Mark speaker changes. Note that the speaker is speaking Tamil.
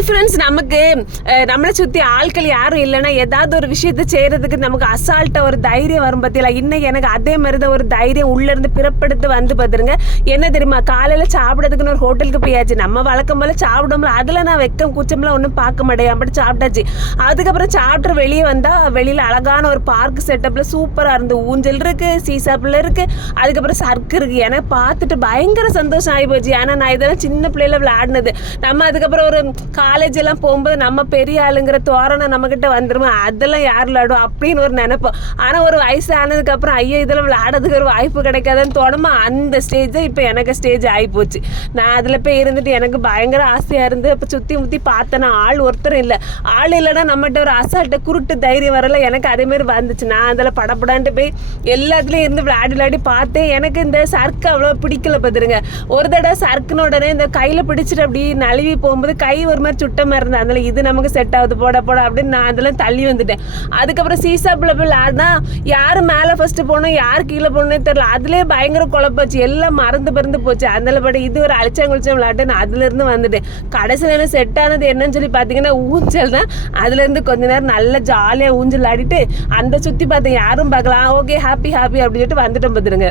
Speaker 1: ஹாய் ஃப்ரெண்ட்ஸ் நமக்கு நம்மளை சுற்றி ஆட்கள் யாரும் இல்லைன்னா ஏதாவது ஒரு விஷயத்தை செய்கிறதுக்கு நமக்கு அசால்ட்டாக ஒரு தைரியம் வரும் பார்த்தீங்களா இன்னைக்கு எனக்கு அதே மாதிரி தான் ஒரு தைரியம் உள்ளேருந்து பிறப்படுத்து வந்து பார்த்துருங்க என்ன தெரியுமா? காலையில் சாப்பிட்றதுக்குன்னு ஒரு ஹோட்டலுக்கு போயாச்சு. நம்ம வழக்கம் போல் சாப்பிடும்போது அதில் நான் வெக்கம் கூச்சம்லாம் ஒன்றும் பார்க்க மாட்டேன். அப்படி சாப்பிட்டாச்சு. அதுக்கப்புறம் சாப்பிட்டு வெளியே வந்தால் வெளியில் அழகான ஒரு பார்க் செட்டப்பில் சூப்பராக இருந்து ஊஞ்சல் இருக்குது சீசாப்பில் இருக்குது அதுக்கப்புறம் சர்க்கு இருக்குது ஏன்னா பார்த்துட்டு பயங்கர சந்தோஷம் ஆகி போச்சு. ஏன்னா நான் இதெல்லாம் சின்ன பிள்ளையில விளையாடினது. நம்ம அதுக்கப்புறம் ஒரு கா காலேஜ் எல்லாம் போகும்போது நம்ம பெரிய ஆளுங்கிற தோரணம் நம்மக்கிட்ட வந்துருமா? அதெல்லாம் யார் விளையாடும்? அப்படின்னு ஒரு நினைப்போம். ஆனால் ஒரு வயசு ஆனதுக்கப்புறம் ஐயோ இதெல்லாம் விளையாடுறதுக்கு ஒரு வாய்ப்பு கிடைக்காதுன்னு தோணுமா? அந்த ஸ்டேஜ் தான் இப்போ எனக்கு ஸ்டேஜ் ஆகி போச்சு நான் அதில் போய் இருந்துட்டு எனக்கு பயங்கர ஆசையாக இருந்து இப்போ சுற்றி முற்றி பார்த்தேன்னா ஆள் ஒருத்தரும் இல்லை. ஆள் இல்லைன்னா நம்மகிட்ட ஒரு அசால்ட்டை குருட்டு தைரியம் வரல. எனக்கு அதே மாதிரி வந்துச்சு. நான் அதில் படப்படான்ட்டு போய் எல்லாத்துலேயும் இருந்து விளையாடி விளையாடி பார்த்தேன். எனக்கு இந்த சர்க்கு அவ்வளோ பிடிக்கல பார்த்துருங்க ஒரு தடவை சர்க்குன உடனே இந்த கையில் பிடிச்சிட்டு அப்படி நழுவி போகும்போது கை ஒரு மாதிரி சுட்ட மாதிரி இருந்தது அதில் இது நமக்கு செட் ஆகுது. போட போட அப்படின்னு நான் அதெல்லாம் தள்ளி வந்துட்டேன். அதுக்கப்புறம் சீசா பிளபிள் விளையாடினா யார் மேலே ஃபஸ்ட்டு போகணும் யார் கீழே போகணும்னே தெரில அதுலேயே பயங்கர குழப்பாச்சு எல்லாம் மறந்து பறந்து போச்சு. அதில் பட இது ஒரு அழிச்சாங்குளிச்சம் விளையாட்டு. நான் அதுலேருந்து வந்துட்டேன். கடைசியில் என்ன செட் ஆனது என்னன்னு சொல்லி பார்த்தீங்கன்னா ஊஞ்சல் தான் அதுலேருந்து கொஞ்ச நேரம் நல்லா ஜாலியாக ஊஞ்சல் ஆடிட்டு அந்த சுற்றி பார்த்தேன். யாரும் பார்க்கலாம் ஓகே ஹாப்பி ஹாப்பி அப்படின்னு சொல்லிட்டு வந்துட்டோம் பார்த்துருங்க